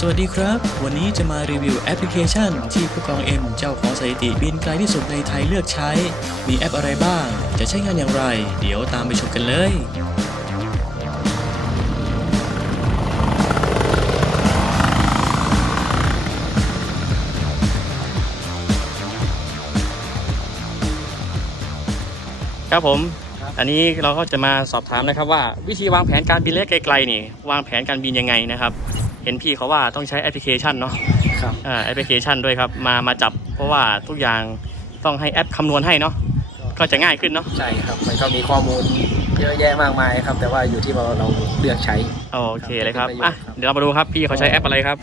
สวัสดีครับ วันนี้จะมารีวิวแอปพลิเคชัน ที่ผู้กองเอ็มเจ้าของสถิติบินไกลที่สุดในไทยเลือกใช้ มีแอปอะไรบ้าง จะใช้งานอย่างไร เดี๋ยวตามไปชมกันเลยครับผม อันนี้เราก็จะมาสอบถามนะครับว่าวิธีวางแผนการบินระยะไกลๆนี่ วางแผนการบินยังไงนะครับ เห็นพี่เขาว่าต้องใช้แอปพลิเคชันเนาะครับอ่าแอปพลิเคชันด้วยครับมามาจับ เพราะว่าทุกอย่างต้องให้แอปคำนวณให้เนาะก็จะง่ายขึ้นเนาะใช่ครับมันก็มีข้อมูลเยอะแยะมากมายครับ แต่ว่าอยู่ที่เราเราเลือกใช้โอเคเลยครับเป็นประโยชน์อะครับเดี๋ยวเรามาดูครับพี่เขาใช้แอปอะไรครับ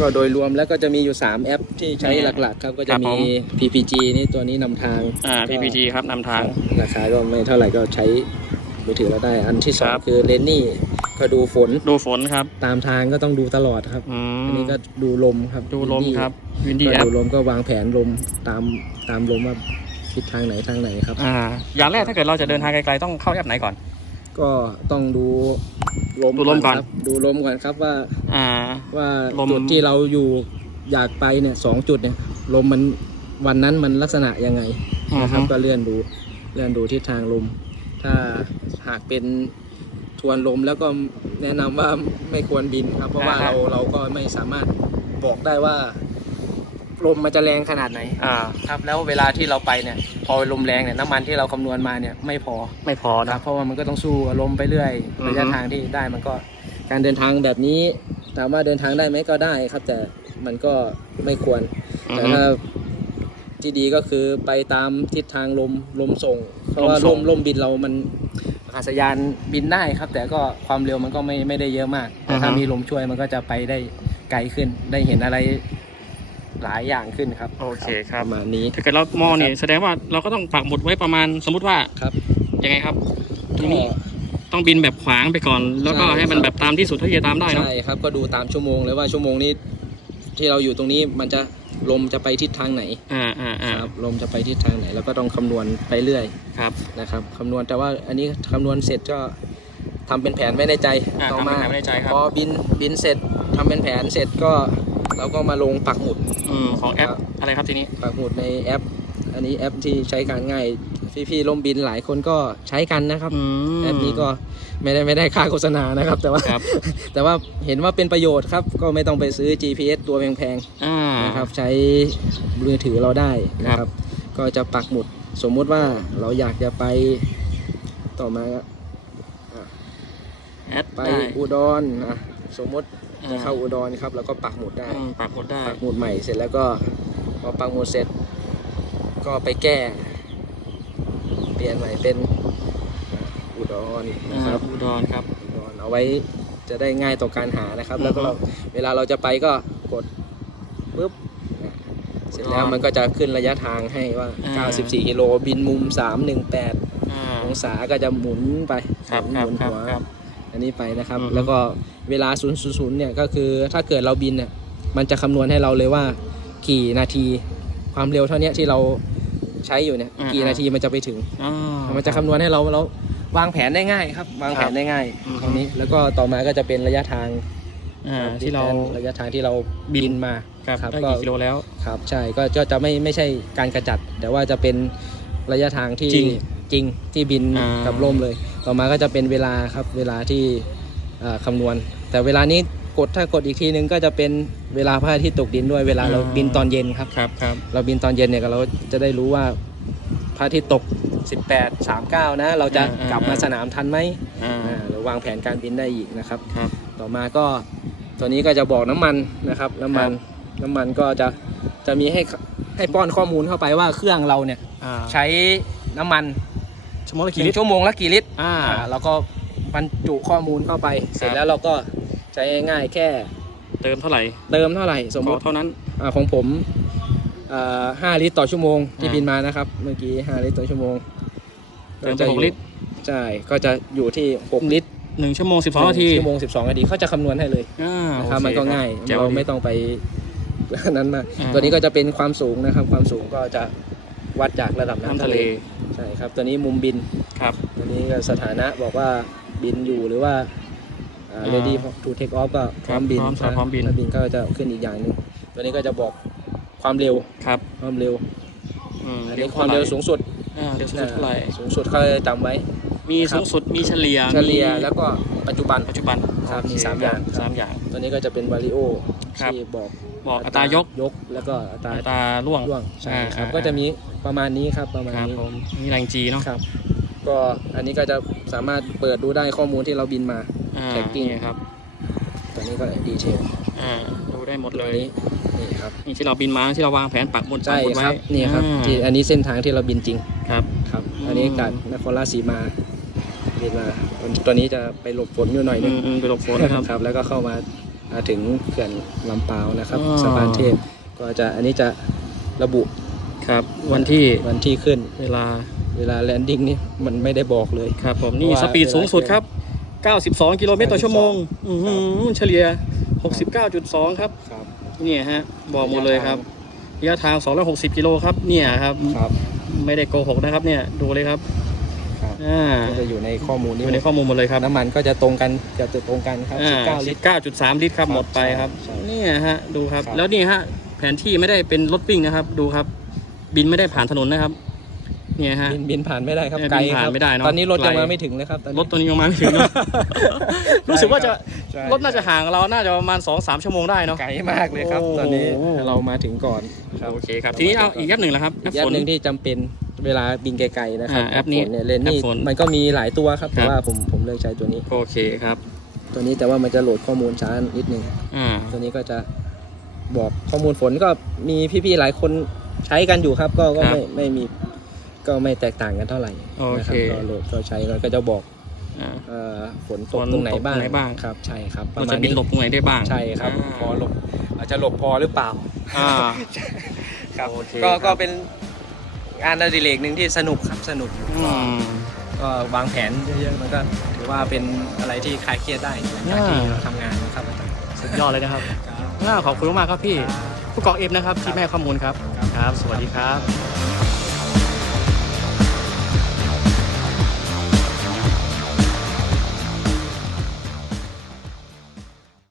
ก็โดยรวมแล้วก็จะมีอยู่ 3 แอปที่ใช้อืมหลักๆ ครับก็คจะรับผมีม PPG นี่ตัวนี้นำทางอ่า PPG ครับนำทางราคาก็ไม่เท่าไหร่ก็ใช้มือถือเราได้อันที่สองครับคือเลนนี่ ก็ดูฝนดูฝนครับ ตามทางก็ต้องดูตลอดครับอือันมนี้ก็ดูลมครับดูลมครับวินก็ดี้แอปดูลมก็วางแผนลมตามตามลมว่าทิศทางไหนทางไหนครับ อ่า อย่างแรกถ้าเกิดเราจะเดินทางไกลๆต้องเข้าแอปไหนก่อน ก็ต้องดูลมดูลมก่อน ครับดูลมก่อนครับว่าอ่า ว่าลม จุดที่เราอยู่อยากไปเนี่ยสองจุดเนี่ยลมมันวันนั้นมันลักษณะยังไงนะครับอือฮึก็เลื่อนดูเลื่อนดูทิศทางลม ถ้าหากเป็น ทวนลมแล้วก็แนะนำว่าไม่ควรบินครับ เพราะว่าเราเราก็ไม่สามารถบอกได้ว่าลมมันจะแรงขนาดไหนอ่าครับแล้วเวลาที่เราไปเนี่ย พอลมแรงเนี่ยน้ำมันที่เราคำนวณมาเนี่ยไม่พอไม่พอครันะบเพราะว่ามันก็ต้องสู้กับลมไปเรื่อยอือฮึระยะทางที่ได้มันก็การเดินทางแบบนี้ถามว่าเดินทางได้ไหมก็ได้ครับ แต่มันก็ไม่ควรอือแต่ฮึถ้าที่ดีก็คือไปตามทิศทางลมลมส่ง เพราะว่าลมลส่งมลมบินเรามันอากาศยานบินได้ครับ แต่ก็ความเร็วมันก็ไม่ไม่ได้เยอะมาก แต่ถ้ามีลมช่วยมันก็จะไปได้ไกลขึ้น ได้เห็นอะไรหลายอย่างขึ้นครับโอเคครัปบระมาณนี้ถ้าเกิดเรามองเนี่ยแสดงว่าเราก็ต้องปักหมุดไว้ประมาณสมมุติว่าครับยังไงครับทีก็นี้ต้องบินแบบขวางไปก่อน แล้วก็ใช่ให้มันครับแบบตามที่สุดเท่าที่จะตามได้เนาะใช่ครับก็ดูตามชั่วโมงเลยว่าชั่วโมงนี้ที่เราอยู่ตรงนี้มันจะ ลมจะไปทิศทางไหนอ่าอ่าอ่าครับลมจะไปทิศทางไหนแล้วก็ต้องคำนวณไปเรื่อยครับ นะครับคำนวณแต่ว่าอันนี้คำนวณเสร็จก็ทำเป็นแผนไว้ในใจอ่าต่อทำมาเป็นแผนไว้ในใจครับ พอบินบินเสร็จทำเป็นแผนเสร็จก็เราก็มาลงปักหมุดอืมของแอปครับอะไรครับทีนี้ปักหมุดในแอป อันนี้แอปที่ใช้การง่าย พี่ๆลมบินหลายคนก็ใช้กันนะครับอืมแอปนี้ก็ไม่ได้ไม่ได้ค่าโฆษณานะครับ แต่ว่าครับแต่ว่าเห็นว่าเป็นประโยชน์ครับ ก็ไม่ต้องไปซื้อ GPS ตัวแพงอ่าๆนะครับ ใช้มือถือเราได้นะคครัรับบก็จะปักหมุดสมมุติว่าเราอยากจะไปต่อมาก็แอดไปได้อุดรอะสมมติจะเข้าอุดรครับ แล้วก็ปักหมุดได้อืมปักหมุดได้ปักหมุดใหม่เสร็จแล้วก็พอปักหมุดเสร็จ ก็ไปแก้ เปลี่ยนใหม่เป็นอะอุดรอ่านะครับอุดรครับอุดรเอาไว้จะได้ง่ายต่อการหานะครับอือฮึแล้วก็เราเวลาเราจะไปก็กดปุ๊บอะเสร็จแล้วอุดรมันก็จะขึ้นระยะทางให้ว่าอ่า94กิโลบินมุม 318อ่าองศาก็จะหมุนไปครับหครับมุนครับหัวครับอันนี้ไปนะครับอือฮึแล้วก็เวลา 0 0 0 เนี่ยก็คือถ้าเกิดเราบินเนี่ยมันจะคำนวณให้เราเลยว่ากี่นาที ความเร็วเท่าเนี้ยที่เราใช้อยู่เนี่ยกี่นาทีมันจะไปถึงอ่ามันจะคำนวณให้เราเราวางแผนได้ง่ายครับ วางแผครันบได้ง่ายอือฮึตรงนี้ แล้วก็ต่อมาก็จะเป็นระยะทางอ่าครับที่เรา ระยะทางที่เราบิบินนมากับครับได้ก็กี่กิโลแล้ว ครับใช่ก็ก็จะไม่ไม่ใช่การกระจัด แต่ว่าจะเป็นระยะทางที่จริงจริงที่บินอ่ากั กับร่มเลย ต่อมาก็จะเป็นเวลาครับเวลาที่เอ่อคำนวณ แต่เวลานี้ กดถ้ากดอีกทีนึงก็จะเป็นเวลาพระอาทิตย์ตกดินด้วยเวลาเราบินตอนเย็นครับครับครับเราบินตอนเย็นเนี่ยเราจะได้รู้ว่าพระอาทิตย์ตก 18 39 นะ เราจะอ่าอ่ากลับมาสนามทันไหมอ่าอ่าหรือวางแผนการบินได้อีกนะครับครับต่อมาก็ตัวนี้ก็จะบอกน้ำมันนะครับ น้ำมันครับน้ำมันก็จะจะมีให้ให้ป้อนข้อมูลเข้าไปว่าเครื่องเราเนี่ยอ่าใช้น้ำมันชั่วโมงละหกี่นึ่ลิตงรชั่วโมงละกี่ลิตรอ่าอ่าเราก็บรรจุข้อมูลเข้าไป เสร็จครับแล้วเราก็ ใช้ง่ายๆแค่เติมเท่าไหร่เติมเท่าไหร่สมมก็ติเท่านั้นอ่าของผมอ่าห้าลิตรต่อชั่วโมงที่อ่า บินมานะครับ เมื่อกี้ห้าลิตรต่อชั่วโมงเติมไปจะหอกยู่ลิตรใช่ก็จะอยู่ที่หกลิตรหนึ่งชั่วโมงสิบสองนาทีชั่วโมงสิบสองนาทีเขาจะคำนวณให้เลย อ่านะครับโอเคมันก็ง่ายแจ๋วเราดีไม่ต้องไป นั้นมาอ่า ตัวนี้ก็จะเป็นความสูงนะครับ ความสูงก็จะวัดจากระดับน้ำน้ำทะทะเลเลใช่ครับ ตัวนี้มุมบิน ครับ ตัวนี้ก็สถานะบอกว่าบินอยู่หรือว่า อ่า ready to take off ก็พร้อมบินพร้อมครับพร้อมบินถ้าบินก็จะขึ้นอีกอย่างหนึ่งตัวนี้ก็จะบอกความเร็วครับความเร็วอืมอันนี้ความเร็วสูงสุดอ่าเร็วสูงสุดเท่าไหร่สูงสุดเขาจะจำไว้ มีสูงสุดมีเฉลี่ยเฉลี่ยมีแล้วก็ปัจจุบันปัจจุบันครับโอเมีสามอย่างสามอย่าง ตัวนี้ก็จะเป็นวาริโอครับที่บอกบอกอัตรายกยก แล้วก็อัตราอัตราล่วงร่วงใช่อ่าครับอ่าก็จะมีประมาณนี้ครับประมาณครับนี้ผมมีแรงจีเนาะครับก็อันนี้ก็จะสามารถเปิดดูได้ข้อมูลที่เราบินมา อ่า tracking นี่ครับ ตัวนี้ก็ดีเทลอ่าดูได้หมดเลตัวยนี้นี่ครับนี่ที่เราบินมาที่เราวางแผนปักหมุดปัใช่กหมุดไว้ครับนี่ครับอ่าที่อันนี้เส้นทางที่เราบินจริงครับครับอืมอันนี้จากนครราชสีมาบินมาตัวนี้จะไปหลบฝนอยู่หน่อยนึอืงมอืมไปหลบฝนนะครับครับ แล้วก็เข้ามาอ่าถึงเขื่อนลำปาวนะครับอ๋อสะพานเทพก็จะอันนี้จะระบุครับวันที่วันที่ขึ้นเวลาเวลาแลนดิ้งนี่มันไม่ได้บอกเลยครับผมนี่เพราะว่าสปีดสูงสุดเวลาครับ 92 กิโลเมตรต่อชั่วโมงอื้อหือเฉลี่ย 69.2 ครับ ครับเนี่ยฮะ บอกหมดเลยครับระยะทาง 260 กิโลครับ เนี่ยครับ ครับ ไม่ไม่ได้โกหกนะครับเนี่ย ดูเลยครับ ครับอ่าก็จะอยู่ในข้อมูลอนี้ยู่ในข้อมูลหมดเลยครับ น้ำมันก็จะตรงกัน จะตรงกันครับอ่า19 ลิตร 19.3 ลิตรครับครับหมดไปครับใช่เนี่ยฮะ ดูครับครับ แล้วนี่ฮะ แผนที่ไม่ได้เป็นรถวิ่งนะครับ ดูครับ บินไม่ได้ผ่านถนนนะครับ เนี่ยฮะ บินบินผ่านไม่ได้ครับเออไกลบินผ่านครับไม่ได้เนอะตอนนี้รถยังไกลมาไม่ถึงเลยครับตอนนี้ รถตัวนี้ยังมาไม่ถึงเนอะ รู้สึกว่าจะใช่ รถน่าจะห่างเราน่าจะประมาณ2-3ชั่วโมงได้เนาะ ไกลมากเลยครับ โอ้ ตอนนี้เรามาถึงก่อนครับ โอเคครับทีนี้เอาอีกแอปหนึ่งแล้วครับแอปแอฝปนหนึ่งที่จำเป็นเวลาบินไกลๆนะครับอ่าแอปนี้ฝเนี่ยเลนนี่แอปฝนมันก็มีหลายตัวครับครัแต่บว่าผมผมเลือกใช้ตัวนี้ โอเคครับ ตัวนี้แต่ว่ามันจะโหลดข้อมูลช้านิดนึงอ่า ตัวนี้ก็จะบอกข้อมูลฝนก็มีพี่ๆหลายคนใช้กันอยู่ครับ ก็ก็ไม่ไม่มี ก็ไม่แตกต่างกันเท่าไหร่โอนะคเครับก็โหลดก็ใช้แล้วก็จะบอกอ่า เอ่อฝนตกฝนตรงไหนตกตรงบ้างไหนบ้าง ครับใช่ครับปเราระมาจะณบินนี้หลบตรงไหนได้บ้างใช่ครับอ่าพอหลบอาจจะหลบพอหรือเปล่า อ่า ครับโอเคก็ครับ ก็เป็นงานอดิเรกหนึ่งที่สนุกครับสนุกอืม ก็วางแผนเยอะๆมันก็ถือว่าเป็นอะไรที่คลายเครียดได้หลังจากที่อ่าเราทำงานนะครับอาจารย์สุดยอดเลยนะครับ อ่าขอบคุณมากๆครับพี่ ผู้กองเอฟนะครับที่แม่ให้ข้อมูลครับ ครับ สวัสดีครับ